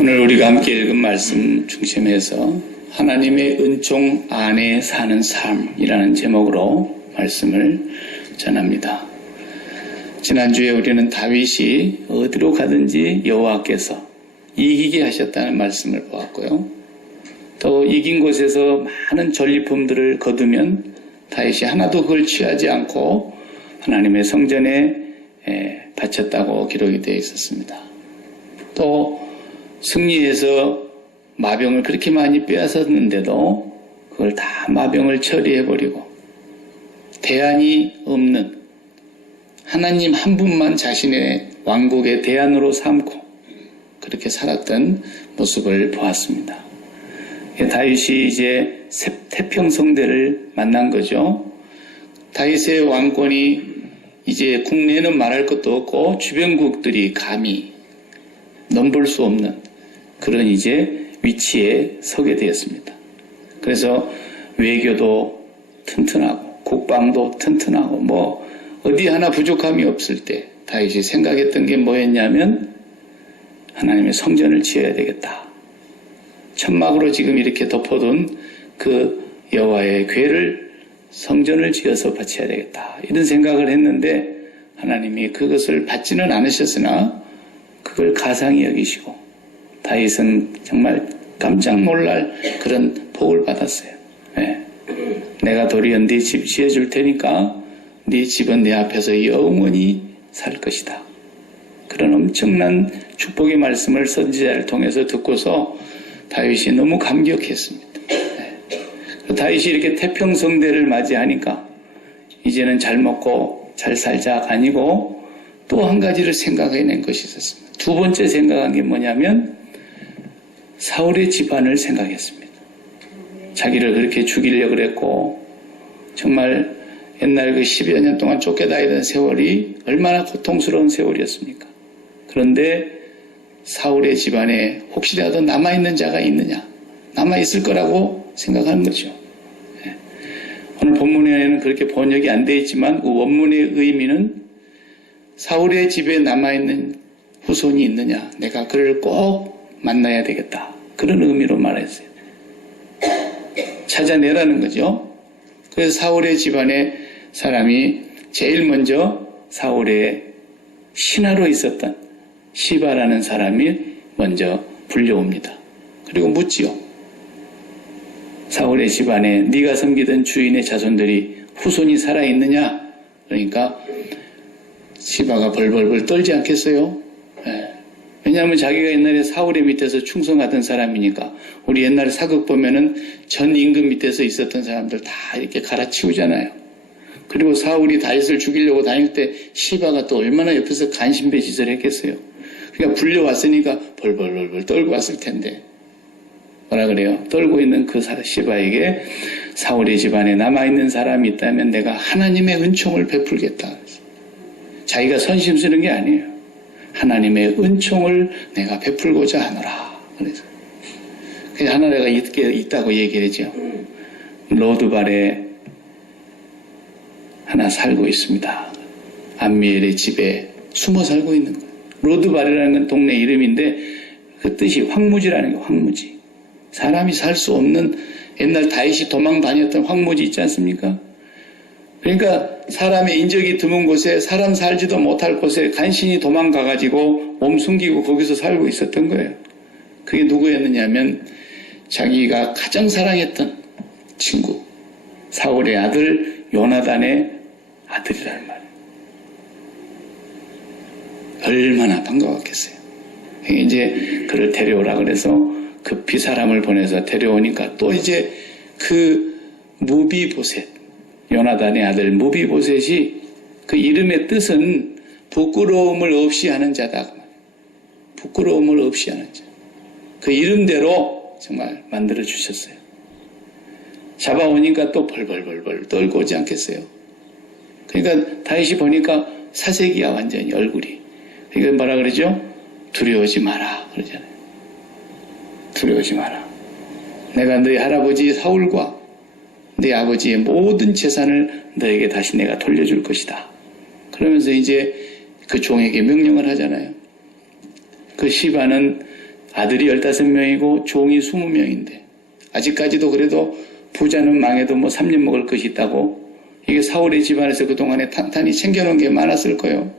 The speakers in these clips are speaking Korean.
오늘 우리가 함께 읽은 말씀 중심에서 하나님의 은총 안에 사는 삶이라는 제목으로 말씀을 전합니다. 지난주에 우리는 다윗이 어디로 가든지 여호와께서 이기게 하셨다는 말씀을 보았고요. 또 이긴 곳에서 많은 전리품들을 거두면 다윗이 하나도 그걸 취하지 않고 하나님의 성전에 바쳤다고 기록이 되어 있었습니다. 또 승리해서 마병을 그렇게 많이 빼앗았는데도 그걸 다 마병을 처리해버리고 대안이 없는 하나님 한 분만 자신의 왕국의 대안으로 삼고 그렇게 살았던 모습을 보았습니다. 다윗이 이제 태평성대를 만난 거죠. 다윗의 왕권이 이제 국내는 말할 것도 없고 주변국들이 감히 넘볼 수 없는 그런 이제 위치에 서게 되었습니다. 그래서 외교도 튼튼하고 국방도 튼튼하고 어디 하나 부족함이 없을 때 다윗이 생각했던 게 뭐였냐면 하나님의 성전을 지어야 되겠다. 천막으로 지금 이렇게 덮어둔 그 여호와의 궤를 성전을 지어서 바쳐야 되겠다. 이런 생각을 했는데 하나님이 그것을 받지는 않으셨으나 그걸 가상히 여기시고 다윗은 정말 깜짝 놀랄 그런 복을 받았어요. 네. 내가 도리어 네 집 지어줄 테니까 네 집은 내 앞에서 영원히 살 것이다. 그런 엄청난 축복의 말씀을 선지자를 통해서 듣고서 다윗이 너무 감격했습니다. 네. 다윗이 이렇게 태평성대를 맞이하니까 이제는 잘 먹고 잘 살자가 아니고 또 한 가지를 생각해낸 것이 있었습니다. 두 번째 생각한 게 뭐냐면 사울의 집안을 생각했습니다. 자기를 그렇게 죽이려고 그랬고 정말 옛날 그 10여 년 동안 쫓겨다니던 세월이 얼마나 고통스러운 세월이었습니까? 그런데 사울의 집안에 혹시라도 남아있는 자가 있느냐? 남아있을 거라고 생각하는 거죠. 오늘 본문에는 그렇게 번역이 안 되어 있지만 그 원문의 의미는 사울의 집에 남아있는 후손이 있느냐? 내가 그를 꼭 만나야 되겠다. 그런 의미로 말했어요. 찾아내라는 거죠. 그래서 사울의 집안에 사람이 제일 먼저 사울의 신하로 있었던 시바라는 사람이 먼저 불려옵니다. 그리고 묻지요. 사울의 집안에 네가 섬기던 주인의 자손들이 후손이 살아있느냐? 그러니까 시바가 벌벌벌 떨지 않겠어요? 네. 왜냐하면 자기가 옛날에 사울의 밑에서 충성하던 사람이니까. 우리 옛날에 사극 보면은 전 임금 밑에서 있었던 사람들 다 이렇게 갈아치우잖아요. 그리고 사울이 다윗을 죽이려고 다닐 때 시바가 또 얼마나 옆에서 간신배 짓을 했겠어요. 그러니까 불려왔으니까 벌벌벌 떨고 왔을 텐데 뭐라 그래요? 떨고 있는 그 시바에게 사울의 집안에 남아있는 사람이 있다면 내가 하나님의 은총을 베풀겠다. 자기가 선심쓰는 게 아니에요. 하나님의 은총을 내가 베풀고자 하노라. 그래서 하나 내가 있다고 얘기를 했죠. 로드발에 하나 살고 있습니다. 암미엘의 집에 숨어 살고 있는 거예요. 로드발이라는 건 동네 이름인데 그 뜻이 황무지라는 거예요. 황무지. 사람이 살 수 없는 옛날 다윗이 도망 다녔던 황무지 있지 않습니까? 그러니까 사람의 인적이 드문 곳에 사람 살지도 못할 곳에 간신히 도망가가지고 몸 숨기고 거기서 살고 있었던 거예요. 그게 누구였느냐면 자기가 가장 사랑했던 친구 사울의 아들 요나단의 아들이라는 말이에요. 얼마나 반가웠겠어요. 이제 그를 데려오라 그래서 급히 사람을 보내서 데려오니까 또 이제 그 무비보셋 요나단의 아들 무비보셋이 그 이름의 뜻은 부끄러움을 없이 하는 자다. 부끄러움을 없이 하는 자. 그 이름대로 정말 만들어 주셨어요. 잡아오니까 또 벌벌벌벌 떨고 오지 않겠어요. 그러니까 다윗이 보니까 사색이야 완전히 얼굴이. 그러니까 뭐라 그러죠? 두려워하지 마라 그러잖아요. 두려워하지 마라. 내가 너희 할아버지 사울과 네 아버지의 모든 재산을 너에게 다시 내가 돌려줄 것이다. 그러면서 이제 그 종에게 명령을 하잖아요. 그 시바는 아들이 15명이고 종이 20명인데 아직까지도 그래도 부자는 망해도 뭐 3년 먹을 것이 있다고 이게 사울의 집안에서 그동안에 탄탄히 챙겨놓은 게 많았을 거예요.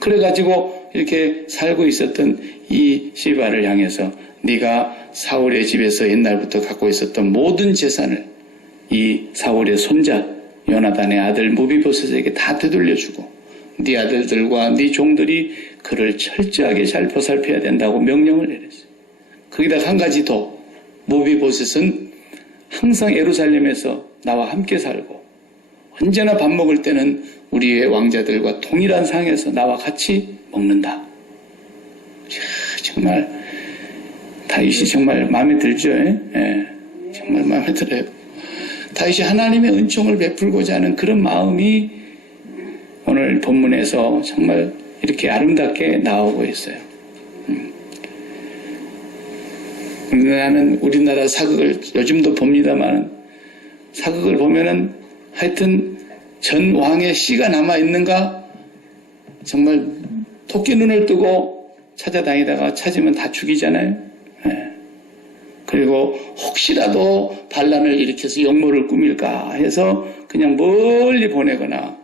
그래가지고 이렇게 살고 있었던 이 시바를 향해서 네가 사울의 집에서 옛날부터 갖고 있었던 모든 재산을 이 사울의 손자 요나단의 아들 무비보셋에게 다 되돌려주고 네 아들들과 네 종들이 그를 철저하게 잘 보살펴야 된다고 명령을 내렸어요. 거기다 한 가지 더, 무비보셋은 항상 예루살렘에서 나와 함께 살고 언제나 밥 먹을 때는 우리의 왕자들과 동일한 상에서 나와 같이 먹는다. 정말 다윗이 정말 마음에 들죠. 예, 정말 마음에 들어요. 다윗이 하나님의 은총을 베풀고자 하는 그런 마음이 오늘 본문에서 정말 이렇게 아름답게 나오고 있어요. 나는 우리나라 사극을 요즘도 봅니다만 사극을 보면은 하여튼 전 왕의 씨가 남아있는가 정말 토끼 눈을 뜨고 찾아다니다가 찾으면 다 죽이잖아요. 네. 그리고 혹시라도 반란을 일으켜서 역모를 꾸밀까 해서 그냥 멀리 보내거나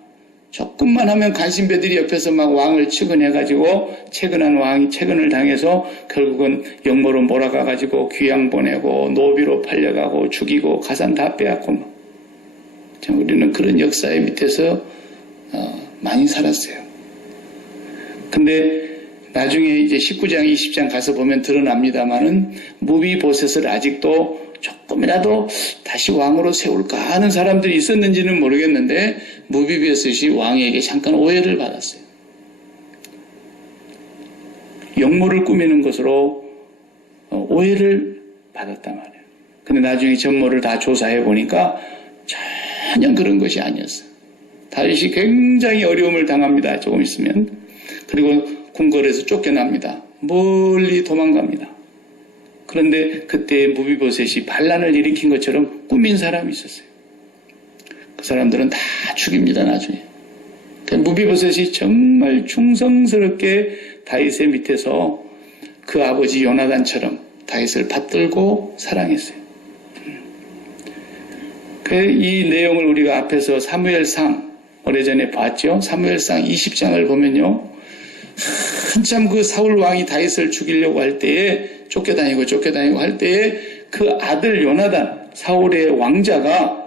조금만 하면 간신배들이 옆에서 막 왕을 측은해가지고 채근한 왕이 채근을 당해서 결국은 역모로 몰아가가지고 귀양 보내고 노비로 팔려가고 죽이고 가산 다 빼앗고 막. 우리는 그런 역사의 밑에서 많이 살았어요. 근데 나중에 이제 19장, 20장 가서 보면 드러납니다만은 무비보셋을 아직도 조금이라도 다시 왕으로 세울까 하는 사람들이 있었는지는 모르겠는데 무비보셋이 왕에게 잠깐 오해를 받았어요. 역모를 꾸미는 것으로 오해를 받았단 말이에요. 근데 나중에 전모를 다 조사해 보니까 전혀 그런 것이 아니었어요. 다윗이 굉장히 어려움을 당합니다. 조금 있으면. 그리고 궁궐에서 쫓겨납니다. 멀리 도망갑니다. 그런데 그때 무비보셋이 반란을 일으킨 것처럼 꾸민 사람이 있었어요. 그 사람들은 다 죽입니다. 나중에. 무비보셋이 정말 충성스럽게 다윗의 밑에서 그 아버지 요나단처럼 다윗을 받들고 사랑했어요. 이 내용을 우리가 앞에서 사무엘상 오래전에 봤죠. 사무엘상 20장을 보면요. 한참 그 사울 왕이 다윗을 죽이려고 할 때에 쫓겨다니고 할 때에 그 아들 요나단 사울의 왕자가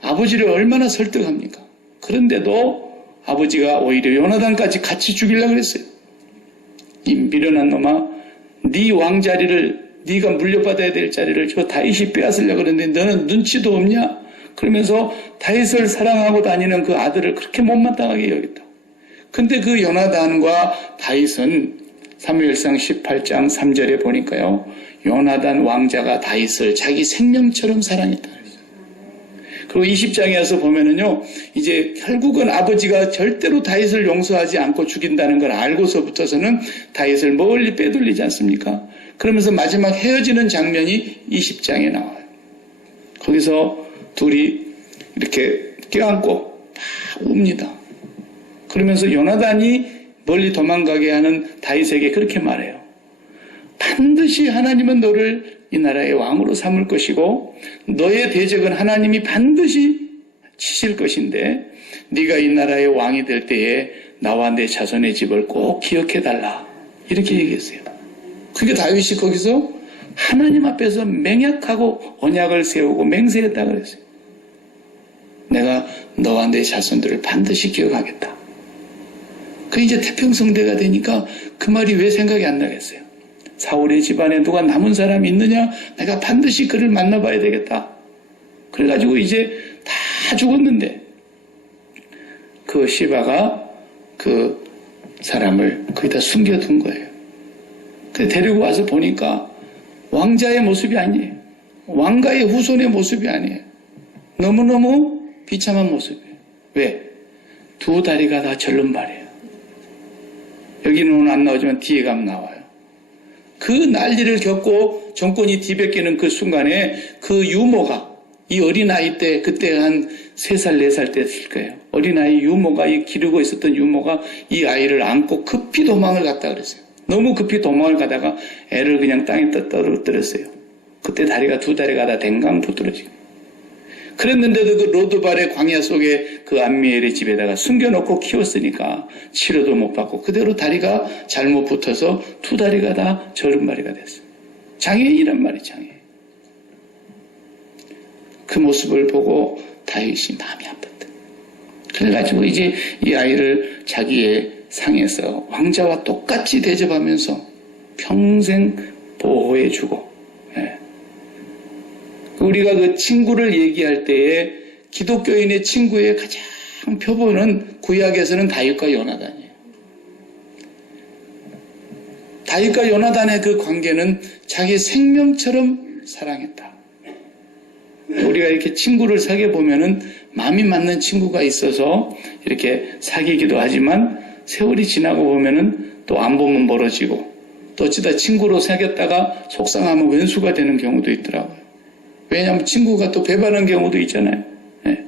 아버지를 얼마나 설득합니까? 그런데도 아버지가 오히려 요나단까지 같이 죽이려고 그랬어요. 이 미련한 놈아, 네 왕자리를 네가 물려받아야 될 자리를 저 다윗이 빼앗으려고 그러는데 너는 눈치도 없냐? 그러면서 다윗을 사랑하고 다니는 그 아들을 그렇게 못마땅하게 여겼다. 근데 그 요나단과 다윗은 사무엘상 18장 3절에 보니까요. 요나단 왕자가 다윗을 자기 생명처럼 사랑했다. 그리고 20장에 와서 보면은요. 이제 결국은 아버지가 절대로 다윗을 용서하지 않고 죽인다는 걸 알고서부터서는 다윗을 멀리 빼돌리지 않습니까? 그러면서 마지막 헤어지는 장면이 20장에 나와요. 거기서 둘이 이렇게 껴안고 다 웁니다. 그러면서 요나단이 멀리 도망가게 하는 다윗에게 그렇게 말해요. 반드시 하나님은 너를 이 나라의 왕으로 삼을 것이고 너의 대적은 하나님이 반드시 치실 것인데 네가 이 나라의 왕이 될 때에 나와 내 자손의 집을 꼭 기억해달라. 이렇게 얘기했어요. 그게 다윗이 거기서 하나님 앞에서 맹약하고 언약을 세우고 맹세했다 그랬어요. 내가 너와 내 자손들을 반드시 기억하겠다. 그 이제 태평성대가 되니까 그 말이 왜 생각이 안 나겠어요? 사울의 집안에 누가 남은 사람이 있느냐? 내가 반드시 그를 만나봐야 되겠다. 그래가지고 이제 다 죽었는데 그 시바가 그 사람을 거기다 숨겨둔 거예요. 그래서 데리고 와서 보니까 왕자의 모습이 아니에요. 왕가의 후손의 모습이 아니에요. 너무너무 비참한 모습이에요. 왜? 두 다리가 다 절름발이에요. 여기는 오늘 안 나오지만 뒤에 가면 나와요. 그 난리를 겪고 정권이 뒤베끼는 그 순간에 그 유모가 이 어린아이 때 그때 한 3살 4살 때였을 거예요. 어린아이 유모가 이 기르고 있었던 유모가 이 아이를 안고 급히 도망을 갔다 그랬어요. 너무 급히 도망을 가다가 애를 그냥 땅에 떨어뜨렸어요. 그때 다리가 두 다리가 다 댕강 부러지고. 그랬는데도 그 로드발의 광야 속에 그 암미엘의 집에다가 숨겨놓고 키웠으니까 치료도 못 받고 그대로 다리가 잘못 붙어서 두 다리가 다 절름발이가 됐어요. 장애인이란 말이에요. 장애인. 그 모습을 보고 다윗이 마음이 아팠다. 그래가지고 이제 이 아이를 자기의 상에서 왕자와 똑같이 대접하면서 평생 보호해주고, 예. 우리가 그 친구를 얘기할 때에 기독교인의 친구의 가장 표본은 구약에서는 다윗과 요나단이에요. 다윗과 요나단의 그 관계는 자기 생명처럼 사랑했다. 우리가 이렇게 친구를 사귀어 보면은 마음이 맞는 친구가 있어서 이렇게 사귀기도 하지만 세월이 지나고 보면은 또 안 보면 멀어지고 또 어쩌다 친구로 사귀었다가 속상하면 왼수가 되는 경우도 있더라고요. 왜냐하면 친구가 또 배반한 경우도 있잖아요. 네.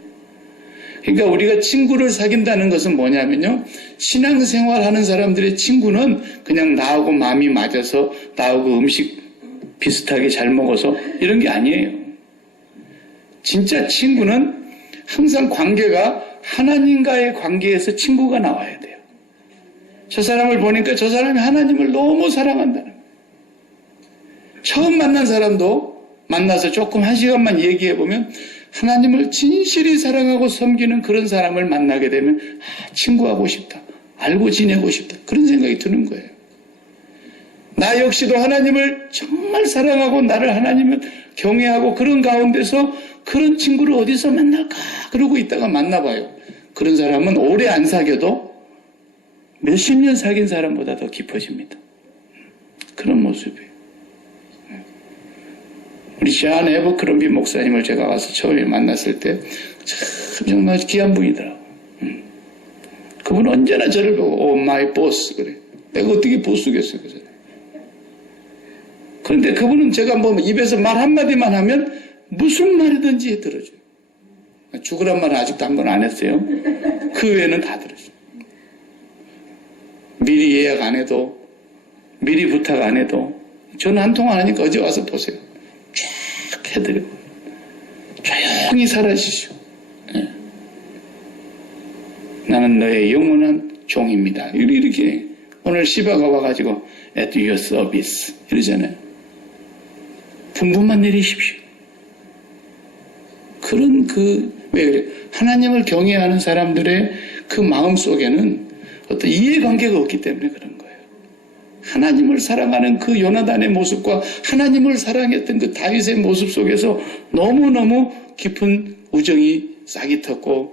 그러니까 우리가 친구를 사귄다는 것은 뭐냐면요. 신앙생활하는 사람들의 친구는 그냥 나하고 마음이 맞아서 나하고 음식 비슷하게 잘 먹어서 이런 게 아니에요. 진짜 친구는 항상 관계가 하나님과의 관계에서 친구가 나와야 돼요. 저 사람을 보니까 저 사람이 하나님을 너무 사랑한다는 거예요. 처음 만난 사람도 만나서 조금 한 시간만 얘기해보면 하나님을 진실히 사랑하고 섬기는 그런 사람을 만나게 되면 친구하고 싶다. 알고 지내고 싶다. 그런 생각이 드는 거예요. 나 역시도 하나님을 정말 사랑하고 나를 하나님을 경외하고 그런 가운데서 그런 친구를 어디서 만날까 그러고 있다가 만나봐요. 그런 사람은 오래 안 사귀어도 몇십 년 사귄 사람보다 더 깊어집니다. 그런 모습이에요. 우리 샤안 에버크럼비 목사님을 제가 와서 처음에 만났을 때 참 정말 귀한 분이더라고요. 그분은 언제나 저를 보고 오 마이 보스 그래. 내가 어떻게 보스겠어요. 그런데 그분은 제가 뭐 입에서 말 한마디만 하면 무슨 말이든지 들어줘요. 죽으란 말은 아직도 한 번 안 했어요. 그 외에는 다 들어줘요. 미리 예약 안 해도 미리 부탁 안 해도 저는 한 통 안 하니까 어제 와서 보세요. 쫙 해드리고 조용히 사라지시오. 네. 나는 너의 영원한 종입니다. 이렇게 오늘 시바가 와가지고 at your service 이러잖아요. 분분만 내리십시오. 그런 왜 그래? 하나님을 경외하는 사람들의 그 마음 속에는 어떤 이해관계가 없기 때문에 그런 거예요. 하나님을 사랑하는 그 요나단의 모습과 하나님을 사랑했던 그 다윗의 모습 속에서 너무너무 깊은 우정이 싹이 텄고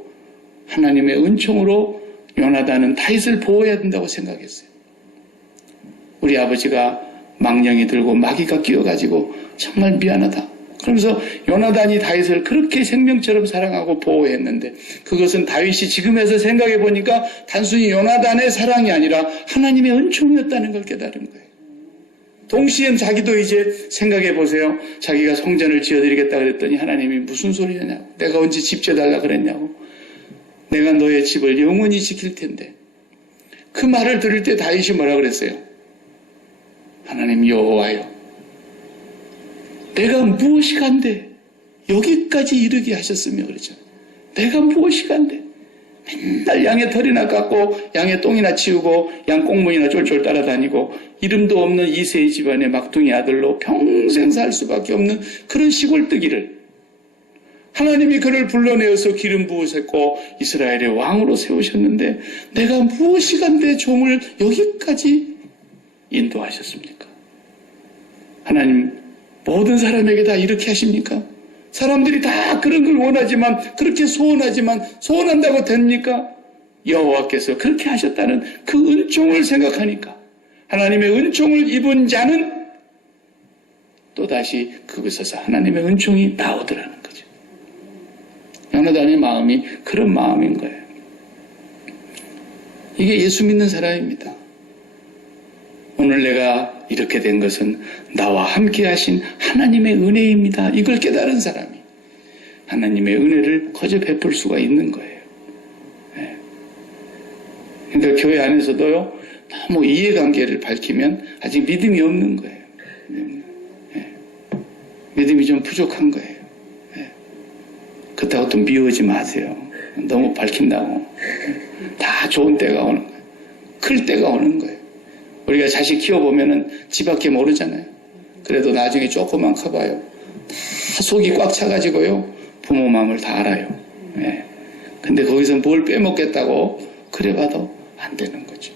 하나님의 은총으로 요나단은 다윗을 보호해야 된다고 생각했어요. 우리 아버지가 망령이 들고 마귀가 끼어가지고 정말 미안하다. 그러면서 요나단이 다윗을 그렇게 생명처럼 사랑하고 보호했는데 그것은 다윗이 지금에서 생각해 보니까 단순히 요나단의 사랑이 아니라 하나님의 은총이었다는 걸 깨달은 거예요. 동시에 자기도 이제 생각해 보세요. 자기가 성전을 지어드리겠다 그랬더니 하나님이 무슨 소리 하냐고. 내가 언제 집 지어달라 그랬냐고. 내가 너의 집을 영원히 지킬 텐데. 그 말을 들을 때 다윗이 뭐라 그랬어요? 하나님 여호와여, 내가 무엇이 간데 여기까지 이르게 하셨으며 그러죠. 내가 무엇이 간데 맨날 양의 털이나 깎고 양의 똥이나 치우고 양 꽁무니나 쫄쫄 따라다니고 이름도 없는 이세의 집안의 막둥이 아들로 평생 살 수밖에 없는 그런 시골뜨기를 하나님이 그를 불러내어서 기름 부으셨고 이스라엘의 왕으로 세우셨는데 내가 무엇이 간데 종을 여기까지 인도하셨습니까? 하나님 모든 사람에게 다 이렇게 하십니까? 사람들이 다 그런 걸 원하지만 그렇게 소원하지만 소원한다고 됩니까? 여호와께서 그렇게 하셨다는 그 은총을 생각하니까 하나님의 은총을 입은 자는 또다시 그곳에서 하나님의 은총이 나오더라는 거죠. 요나단의 마음이 그런 마음인 거예요. 이게 예수 믿는 사람입니다. 오늘 내가 이렇게 된 것은 나와 함께 하신 하나님의 은혜입니다. 이걸 깨달은 사람이 하나님의 은혜를 거저 베풀 수가 있는 거예요. 네. 그러니까 교회 안에서도요, 너무 이해관계를 밝히면 아직 믿음이 없는 거예요. 믿음이 좀 부족한 거예요. 그렇다고 또 미워하지 마세요. 너무 밝힌다고. 다 좋은 때가 오는 거예요. 클 때가 오는 거예요. 우리가 자식 키워보면은 지 밖에 모르잖아요. 그래도 나중에 조금만 커봐요. 다 속이 꽉 차가지고요. 부모 마음을 다 알아요. 근데 거기서 뭘 빼먹겠다고 그래봐도 안 되는 거죠.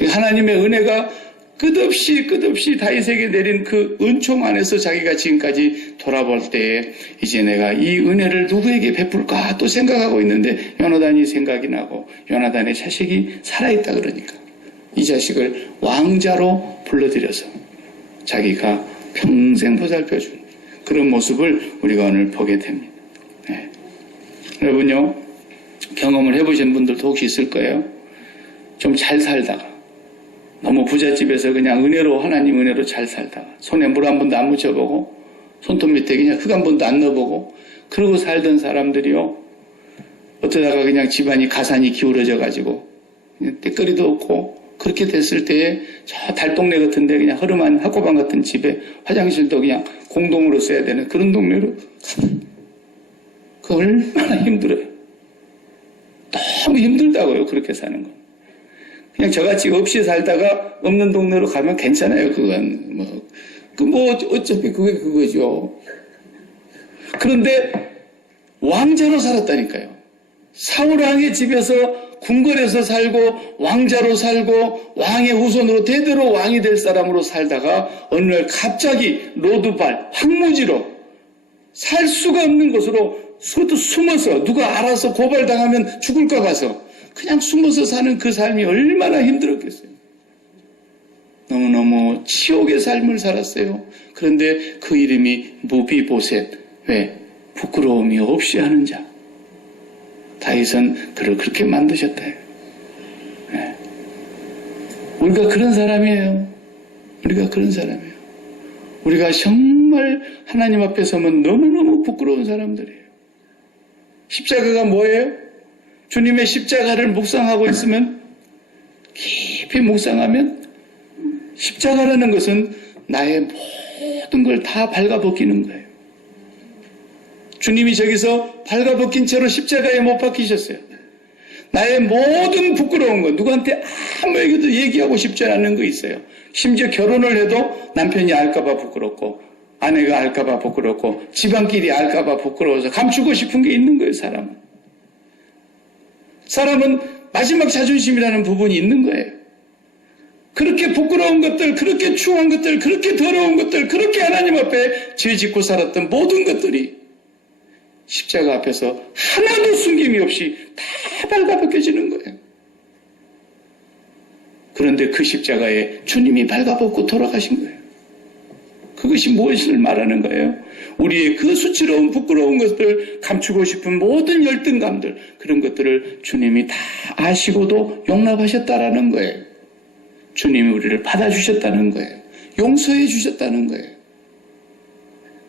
하나님의 은혜가 끝없이 다윗에게 내린 그 은총 안에서 자기가 지금까지 돌아볼 때에 이제 내가 이 은혜를 누구에게 베풀까 또 생각하고 있는데 요나단이 생각이 나고 요나단의 자식이 살아있다 그러니까 이 자식을 왕자로 불러들여서 자기가 평생 보살펴준 그런 모습을 우리가 오늘 보게 됩니다. 여러분요, 경험을 해보신 분들도 혹시 있을 거예요. 좀 잘 살다가 너무 부잣집에서 그냥 은혜로 하나님 은혜로 잘 살다가 손에 물 한 번도 안 묻혀보고 손톱 밑에 그냥 흙 한 번도 안 넣어보고 그러고 살던 사람들이요, 어쩌다가 그냥 집안이 가산이 기울어져 가지고 그냥 때거리도 없고 그렇게 됐을 때에 저 달동네 같은데 그냥 허름한 학고방 같은 집에 화장실도 그냥 공동으로 써야 되는 그런 동네로 그 얼마나 힘들어요. 너무 힘들다고요. 그렇게 사는 건. 그냥 저같이 없이 살다가 없는 동네로 가면 괜찮아요. 그건 어차피 그게 그거죠. 그런데 왕자로 살았다니까요. 사울왕의 집에서 궁궐에서 살고 왕자로 살고 왕의 후손으로 대대로 왕이 될 사람으로 살다가 어느 날 갑자기 로드발 황무지로 살 수가 없는 곳으로 그것도 숨어서 누가 알아서 고발당하면 죽을까 봐서 그냥 숨어서 사는 그 삶이 얼마나 힘들었겠어요. 너무너무 치욕의 삶을 살았어요. 그런데 그 이름이 무비보셋. 왜? 부끄러움이 없이 하는 자. 다윗은 그를 그렇게 만드셨다. 네. 우리가 그런 사람이에요. 우리가 그런 사람이에요. 우리가 정말 하나님 앞에 서면 너무너무 부끄러운 사람들이에요. 십자가가 뭐예요? 주님의 십자가를 묵상하고 있으면, 깊이 묵상하면 십자가라는 것은 나의 모든 걸 다 발가벗기는 거예요. 주님이 저기서 발가벗긴 채로 십자가에 못 박히셨어요. 나의 모든 부끄러운 거, 누구한테 아무에게도 얘기하고 싶지 않은 거 있어요. 심지어 결혼을 해도 남편이 알까봐 부끄럽고 아내가 알까봐 부끄럽고 집안끼리 알까봐 부끄러워서 감추고 싶은 게 있는 거예요. 사람은 마지막 자존심이라는 부분이 있는 거예요. 그렇게 부끄러운 것들, 그렇게 추한 것들, 그렇게 더러운 것들, 그렇게 하나님 앞에 죄 짓고 살았던 모든 것들이 십자가 앞에서 하나도 숨김이 없이 다 발가벗겨지는 거예요. 그런데 그 십자가에 주님이 발가벗고 돌아가신 거예요. 그것이 무엇을 말하는 거예요? 우리의 그 수치로운 부끄러운 것들, 감추고 싶은 모든 열등감들, 그런 것들을 주님이 다 아시고도 용납하셨다라는 거예요. 주님이 우리를 받아주셨다는 거예요. 용서해 주셨다는 거예요.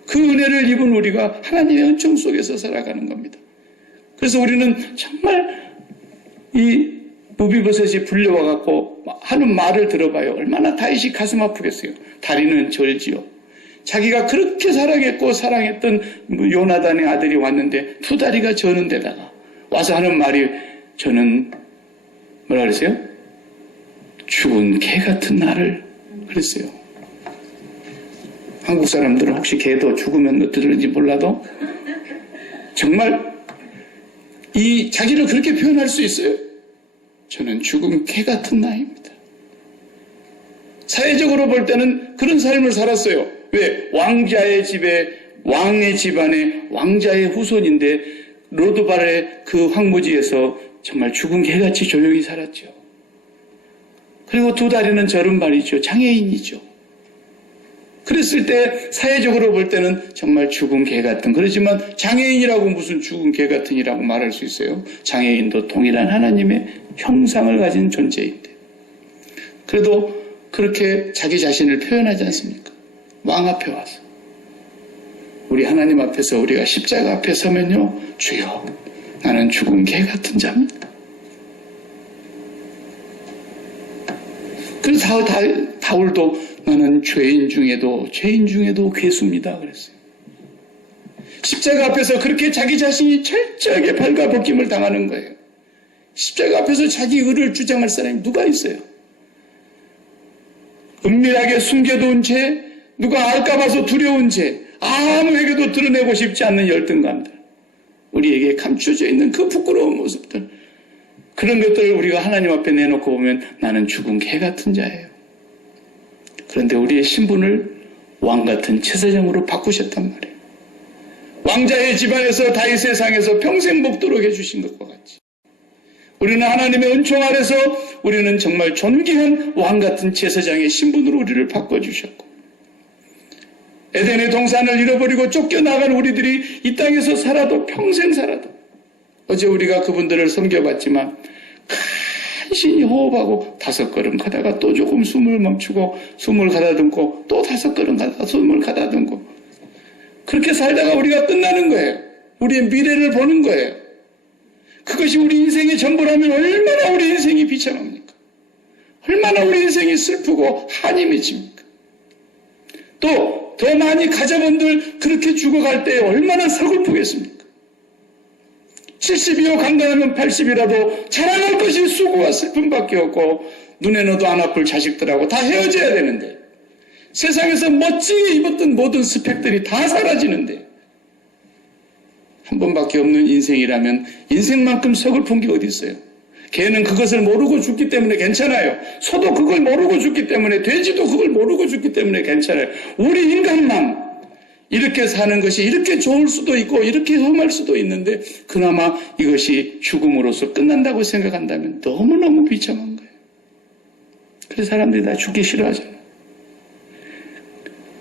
그 은혜를 입은 우리가 하나님의 은총 속에서 살아가는 겁니다. 그래서 우리는 정말 이 무비보셋이 불려와갖고 하는 말을 들어봐요. 얼마나 다윗이 가슴 아프겠어요. 다리는 절지요. 자기가 그렇게 사랑했던 요나단의 아들이 왔는데 두 다리가 저는 데다가 와서 하는 말이, 저는 뭐라 그랬어요? 죽은 개 같은 나를 그랬어요. 한국 사람들은 혹시 개도 죽으면 어떻게 몰라도 정말 이 자기를 그렇게 표현할 수 있어요. 저는 죽은 개 같은 나입니다. 사회적으로 볼 때는 그런 삶을 살았어요. 왜? 왕자의 집에, 왕의 집안에 왕자의 후손인데 로드발의 그 황무지에서 정말 죽은 개같이 조용히 살았죠. 그리고 두 다리는 저른발이죠. 장애인이죠. 그랬을 때 사회적으로 볼 때는 정말 죽은 개 같은, 그렇지만 장애인이라고 무슨 죽은 개 같은이라고 말할 수 있어요? 장애인도 동일한 하나님의 형상을 가진 존재인데 그래도 그렇게 자기 자신을 표현하지 않습니까? 왕 앞에 와서 우리 하나님 앞에서 우리가 십자가 앞에 서면요, 주여 나는 죽은 개 같은 자입니다. 그래서 바울도 나는 죄인 중에도 괴수입니다 그랬어요. 십자가 앞에서 그렇게 자기 자신이 철저하게 발가벗김을 당하는 거예요. 십자가 앞에서 자기 의를 주장할 사람이 누가 있어요? 은밀하게 숨겨둔 죄, 누가 알까 봐서 두려운 죄, 아무에게도 드러내고 싶지 않는 열등감들, 우리에게 감춰져 있는 그 부끄러운 모습들, 그런 것들을 우리가 하나님 앞에 내놓고 보면 나는 죽은 개 같은 자예요. 그런데 우리의 신분을 왕 같은 제사장으로 바꾸셨단 말이에요. 왕자의 집안에서 다윗의 상에서 평생 먹도록 해주신 것과 같이 우리는 하나님의 은총 아래서 우리는 정말 존귀한 왕 같은 제사장의 신분으로 우리를 바꿔주셨고, 에덴의 동산을 잃어버리고 쫓겨나간 우리들이 이 땅에서 살아도 평생 살아도, 어제 우리가 그분들을 섬겨봤지만 간신히 호흡하고 5걸음 가다가 또 조금 숨을 멈추고 숨을 가다듬고 또 5걸음 가다가 숨을 가다듬고, 그렇게 살다가 우리가 끝나는 거예요. 우리의 미래를 보는 거예요. 그것이 우리 인생의 전부라면 얼마나 우리 인생이 비참합니까? 얼마나 우리 인생이 슬프고 한이 맺힙니까? 또 더 많이 가자분들 그렇게 죽어갈 때 얼마나 서글프겠습니까? 70이요 강간하면 80이라도 자랑할 것이 수고와 슬픔밖에 없고, 눈에 넣어도 안 아플 자식들하고 다 헤어져야 되는데, 세상에서 멋지게 입었던 모든 스펙들이 다 사라지는데, 한 번밖에 없는 인생이라면 인생만큼 서글픈 게 어디 있어요? 개는 그것을 모르고 죽기 때문에 괜찮아요. 소도 그걸 모르고 죽기 때문에, 돼지도 그걸 모르고 죽기 때문에 괜찮아요. 우리 인간만 이렇게 사는 것이 이렇게 좋을 수도 있고 이렇게 험할 수도 있는데, 그나마 이것이 죽음으로써 끝난다고 생각한다면 너무너무 비참한 거예요. 그래서 사람들이 다 죽기 싫어하잖아요.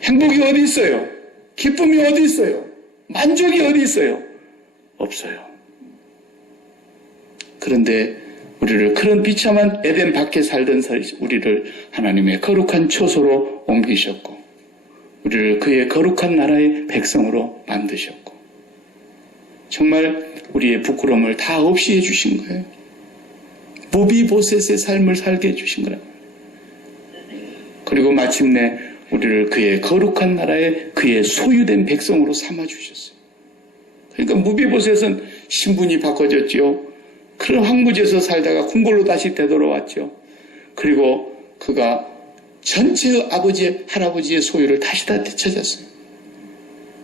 행복이 어디 있어요? 기쁨이 어디 있어요? 만족이 어디 있어요? 없어요. 그런데 우리를 그런 비참한 에덴 밖에 살던 우리를 하나님의 거룩한 처소로 옮기셨고, 우리를 그의 거룩한 나라의 백성으로 만드셨고, 정말 우리의 부끄러움을 다 없이 해주신 거예요. 무비보셋의 삶을 살게 해주신 거라고. 그리고 마침내 우리를 그의 거룩한 나라의 그의 소유된 백성으로 삼아주셨어요. 그러니까 무비보셋은 신분이 바꿔졌죠. 그런 황무지에서 살다가 궁궐로 다시 되돌아왔죠. 그리고 그가 전체 아버지, 할아버지의 소유를 다시 다 되찾았어요.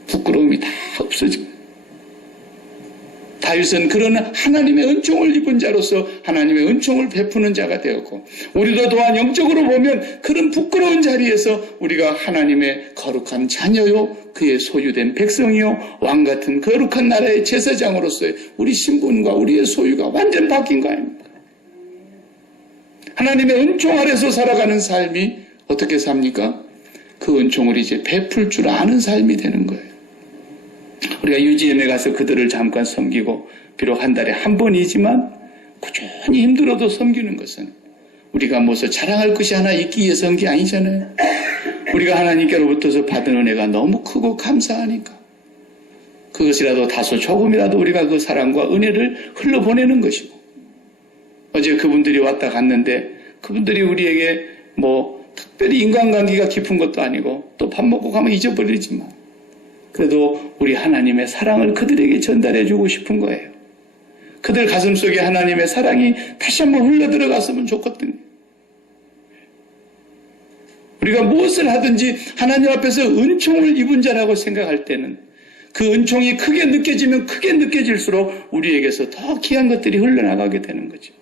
부끄러움이 다 없어지고, 다윗은 그런 하나님의 은총을 입은 자로서 하나님의 은총을 베푸는 자가 되었고, 우리도 또한 영적으로 보면 그런 부끄러운 자리에서 우리가 하나님의 거룩한 자녀요, 그의 소유된 백성이요, 왕같은 거룩한 나라의 제사장으로서의 우리 신분과 우리의 소유가 완전 바뀐 거 아닙니까? 하나님의 은총 아래서 살아가는 삶이 어떻게 삽니까? 그 은총을 이제 베풀 줄 아는 삶이 되는 거예요. 우리가 유지엠에 가서 그들을 잠깐 섬기고, 비록 한 달에 한 번이지만 꾸준히 힘들어도 섬기는 것은 우리가 무엇을 자랑할 것이 하나 있기 위해서 한 게 아니잖아요. 우리가 하나님께로부터서 받은 은혜가 너무 크고 감사하니까 그것이라도 다소 조금이라도 우리가 그 사랑과 은혜를 흘러보내는 것이고, 어제 그분들이 왔다 갔는데 그분들이 우리에게 특별히 인간관계가 깊은 것도 아니고 또 밥 먹고 가면 잊어버리지만 그래도 우리 하나님의 사랑을 그들에게 전달해주고 싶은 거예요. 그들 가슴속에 하나님의 사랑이 다시 한번 흘러들어갔으면 좋거든요. 우리가 무엇을 하든지 하나님 앞에서 은총을 입은 자라고 생각할 때는 그 은총이 크게 느껴지면 크게 느껴질수록 우리에게서 더 귀한 것들이 흘러나가게 되는 거죠.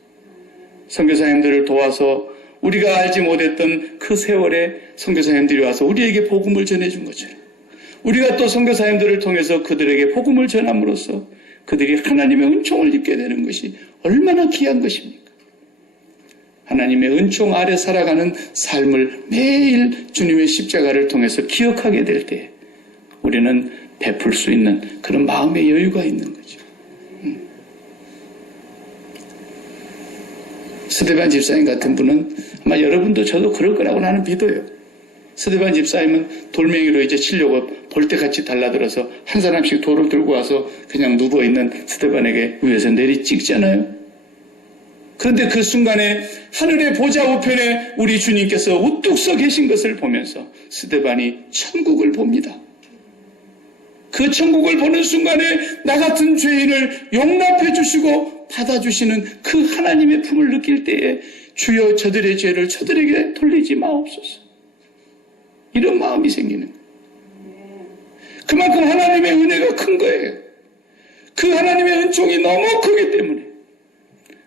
선교사님들을 도와서 우리가 알지 못했던 그 세월에 선교사님들이 와서 우리에게 복음을 전해준 것처럼, 우리가 또 선교사님들을 통해서 그들에게 복음을 전함으로써 그들이 하나님의 은총을 입게 되는 것이 얼마나 귀한 것입니까? 하나님의 은총 아래 살아가는 삶을 매일 주님의 십자가를 통해서 기억하게 될 때 우리는 베풀 수 있는 그런 마음의 여유가 있는 거죠. 스데반 집사님 같은 분은 아마 여러분도 저도 그럴 거라고 나는 믿어요. 스데반 집사님은 돌멩이로 이제 치려고 볼때같이 달라들어서 한 사람씩 돌을 들고 와서 그냥 누워있는 스데반에게 위에서 내리 찍잖아요. 그런데 그 순간에 하늘의 보좌 우편에 우리 주님께서 우뚝 서 계신 것을 보면서 스데반이 천국을 봅니다. 그 천국을 보는 순간에 나 같은 죄인을 용납해 주시고 받아주시는 그 하나님의 품을 느낄 때에 주여 저들의 죄를 저들에게 돌리지 마옵소서. 이런 마음이 생기는 거예요. 그만큼 하나님의 은혜가 큰 거예요. 그 하나님의 은총이 너무 크기 때문에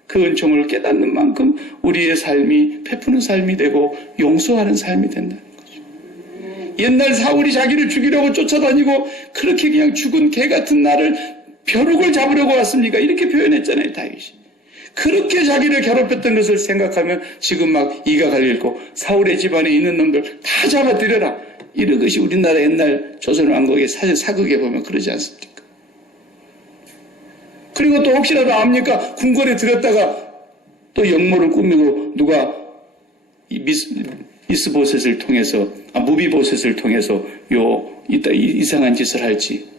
그 은총을 깨닫는 만큼 우리의 삶이 베푸는 삶이 되고 용서하는 삶이 된다는 거죠. 옛날 사울이 자기를 죽이려고 쫓아다니고 그렇게 그냥 죽은 개 같은 나를 벼룩을 잡으려고 왔습니까? 이렇게 표현했잖아요, 다윗이. 그렇게 자기를 괴롭혔던 것을 생각하면 지금 막 이가 갈리고 사울의 집안에 있는 놈들 다 잡아들여라. 이런 것이 우리나라 옛날 조선왕국의 사극에 보면 그러지 않습니까? 그리고 또 혹시라도 압니까? 궁궐에 들었다가 또 역모를 꾸미고 누가 이스보셋을 통해서, 무비보셋을 통해서 이상한 짓을 할지.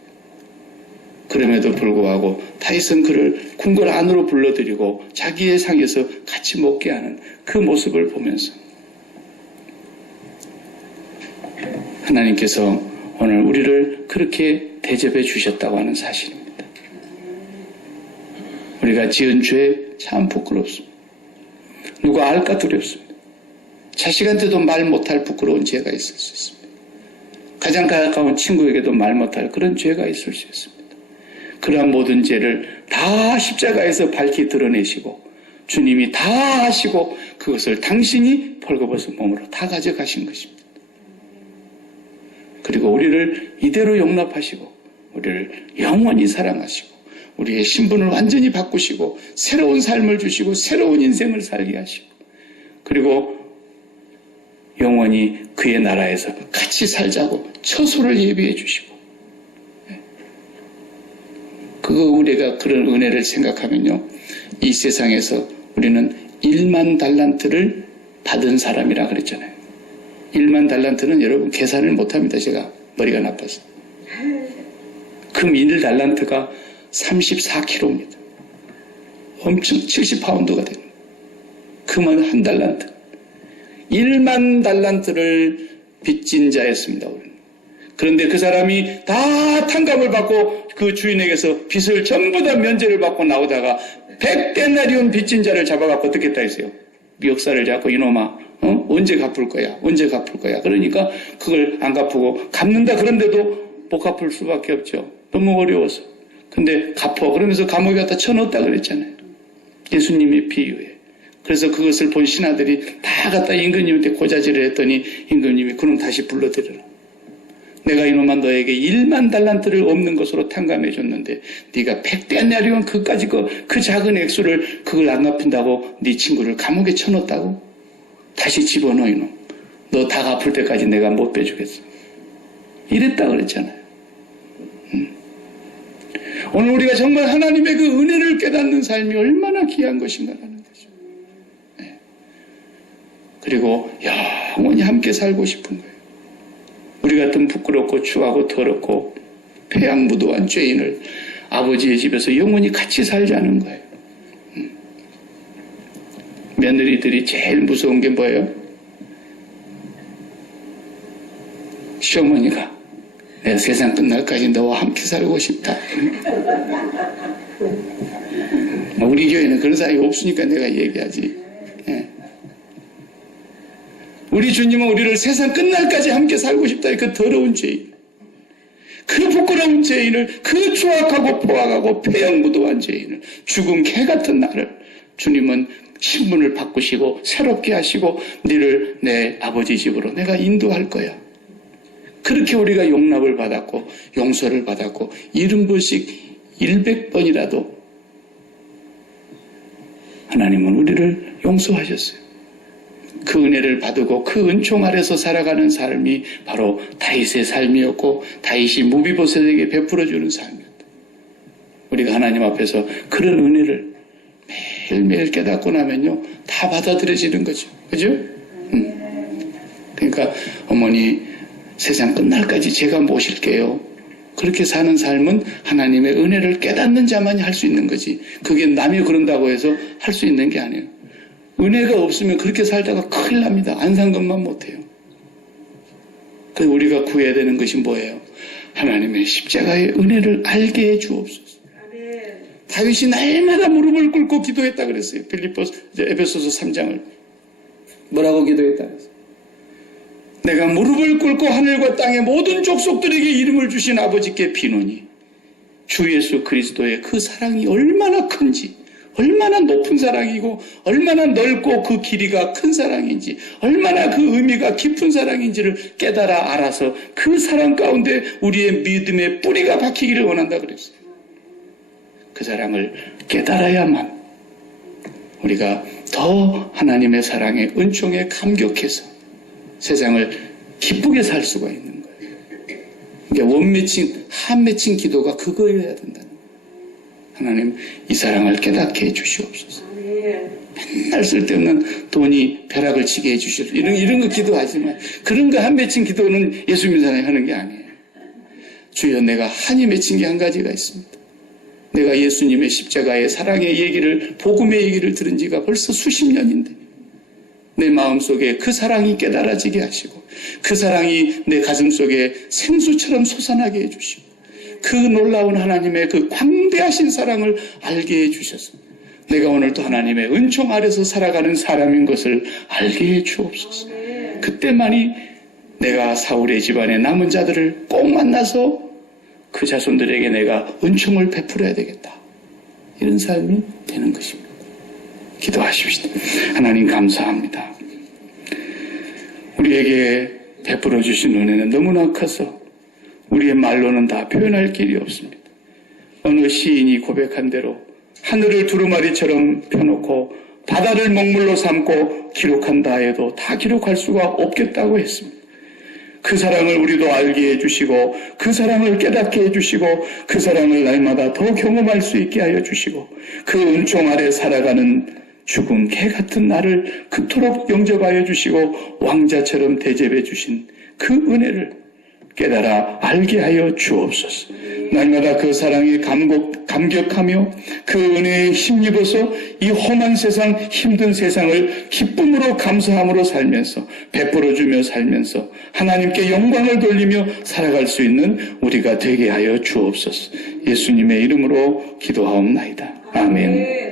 그럼에도 불구하고 다윗은 그를 궁궐 안으로 불러들이고 자기의 상에서 같이 먹게 하는 그 모습을 보면서 하나님께서 오늘 우리를 그렇게 대접해 주셨다고 하는 사실입니다. 우리가 지은 죄 참 부끄럽습니다. 누가 알까 두렵습니다. 자식한테도 말 못할 부끄러운 죄가 있을 수 있습니다. 가장 가까운 친구에게도 말 못할 그런 죄가 있을 수 있습니다. 그러한 모든 죄를 다 십자가에서 밝히 드러내시고 주님이 다 하시고 그것을 당신이 벌거벗은 몸으로 다 가져가신 것입니다. 그리고 우리를 이대로 용납하시고 우리를 영원히 사랑하시고 우리의 신분을 완전히 바꾸시고 새로운 삶을 주시고 새로운 인생을 살게 하시고 그리고 영원히 그의 나라에서 같이 살자고 처소를 예비해 주시고 우리가 그런 은혜를 생각하면요, 이 세상에서 우리는 1만 달란트를 받은 사람이라 그랬잖아요. 1만 달란트는 여러분 계산을 못합니다. 제가 머리가 나빠서. 금 1달란트가 34kg입니다. 엄청 70파운드가 됩니다. 금은 1달란트. 1만 달란트를 빚진 자였습니다. 우리는. 그런데 그 사람이 다 탕감을 받고 그 주인에게서 빚을 전부 다 면제를 받고 나오다가 100데나리온 빚진 자를 잡아갖고 어떻게 했다 했어요? 멱살을 잡고 이놈아 언제 갚을 거야? 언제 갚을 거야? 그러니까 그걸 안 갚고 갚는다 그런데도 못 갚을 수밖에 없죠. 너무 어려워서. 근데 갚어. 그러면서 감옥에 갖다 쳐넣었다 그랬잖아요. 예수님의 비유에. 그래서 그것을 본 신하들이 다 갖다 임금님한테 고자질을 했더니 임금님이 그럼 다시 불러들여라. 내가 이놈아 너에게 1만 달란트를 없는 것으로 탕감해 줬는데 네가 100데나리온 그까지 그 작은 액수를 그걸 안 갚는다고 네 친구를 감옥에 쳐넣었다고? 다시 집어넣어 이놈. 너 다 갚을 때까지 내가 못 빼주겠어. 이랬다 그랬잖아요. 오늘 우리가 정말 하나님의 그 은혜를 깨닫는 삶이 얼마나 귀한 것인가라는 거죠. 네. 그리고 영원히 함께 살고 싶은 거예요. 우리 같은 부끄럽고 추하고 더럽고 폐양무도한 죄인을 아버지의 집에서 영원히 같이 살자는 거예요. 며느리들이 제일 무서운 게 뭐예요? 시어머니가 내가 세상 끝날까지 너와 함께 살고 싶다. 우리 교회는 그런 사람이 없으니까 내가 얘기하지. 예. 우리 주님은 우리를 세상 끝날까지 함께 살고 싶다. 그 더러운 죄인, 그 부끄러운 죄인을, 그 추악하고 포악하고 폐역무도한 죄인을, 죽은 개 같은 나를 주님은 신분을 바꾸시고 새롭게 하시고 너를 내 아버지 집으로 내가 인도할 거야. 그렇게 우리가 용납을 받았고 용서를 받았고 70번씩 100번이라도 하나님은 우리를 용서하셨어요. 그 은혜를 받고 그 은총 아래서 살아가는 삶이 바로 다윗의 삶이었고 다윗이 무비보셋에게 베풀어주는 삶이었다. 우리가 하나님 앞에서 그런 은혜를 매일매일 깨닫고 나면요 다 받아들여지는 거죠. 그죠? 그러니까 어머니 세상 끝날까지 제가 모실게요. 그렇게 사는 삶은 하나님의 은혜를 깨닫는 자만이 할 수 있는 거지. 그게 남이 그런다고 해서 할 수 있는 게 아니에요. 은혜가 없으면 그렇게 살다가 큰일 납니다. 안 산 것만 못해요. 그래서 우리가 구해야 되는 것이 뭐예요? 하나님의 십자가의 은혜를 알게 해 주옵소서. 다윗이 날마다 무릎을 꿇고 기도했다 그랬어요. 에베소서 3장을. 뭐라고 기도했다 그랬어요? 내가 무릎을 꿇고 하늘과 땅의 모든 족속들에게 이름을 주신 아버지께 비노니 주 예수 그리스도의 그 사랑이 얼마나 큰지, 얼마나 높은 사랑이고 얼마나 넓고 그 길이가 큰 사랑인지, 얼마나 그 의미가 깊은 사랑인지를 깨달아 알아서 그 사랑 가운데 우리의 믿음의 뿌리가 박히기를 원한다 그랬어요. 그 사랑을 깨달아야만 우리가 더 하나님의 사랑의 은총에 감격해서 세상을 기쁘게 살 수가 있는 거예요. 그러니까 원맺힌, 한맺힌 기도가 그거여야 된다는 거예요. 하나님 이 사랑을 깨닫게 해주시옵소서. 맨날 쓸데없는 돈이 벼락을 치게 해주시옵소서. 이런 거 기도하지만 그런 거 한 맺힌 기도는 예수 믿는 사람이 하는 게 아니에요. 주여 내가 한이 맺힌 게 한 가지가 있습니다. 내가 예수님의 십자가의 사랑의 얘기를, 복음의 얘기를 들은 지가 벌써 수십 년인데 내 마음속에 그 사랑이 깨달아지게 하시고 그 사랑이 내 가슴속에 생수처럼 솟아나게 해주시고 그 놀라운 하나님의 그 광대하신 사랑을 알게 해주셔서 내가 오늘도 하나님의 은총 아래서 살아가는 사람인 것을 알게 해주옵소서. 그때만이 내가 사울의 집안의 남은 자들을 꼭 만나서 그 자손들에게 내가 은총을 베풀어야 되겠다. 이런 삶이 되는 것입니다. 기도하십시다. 하나님 감사합니다. 우리에게 베풀어 주신 은혜는 너무나 커서 우리의 말로는 다 표현할 길이 없습니다. 어느 시인이 고백한 대로 하늘을 두루마리처럼 펴놓고 바다를 먹물로 삼고 기록한다 해도 다 기록할 수가 없겠다고 했습니다. 그 사랑을 우리도 알게 해주시고 그 사랑을 깨닫게 해주시고 그 사랑을 날마다 더 경험할 수 있게 하여 주시고 그 은총 아래 살아가는 죽은 개 같은 나를 그토록 영접하여 주시고 왕자처럼 대접해 주신 그 은혜를 깨달아 알게 하여 주옵소서. 날마다 그 사랑에 감격하며 그 은혜에 힘입어서 이 험한 세상, 힘든 세상을 기쁨으로 감사함으로 살면서 베풀어주며 살면서 하나님께 영광을 돌리며 살아갈 수 있는 우리가 되게 하여 주옵소서. 예수님의 이름으로 기도하옵나이다. 아멘.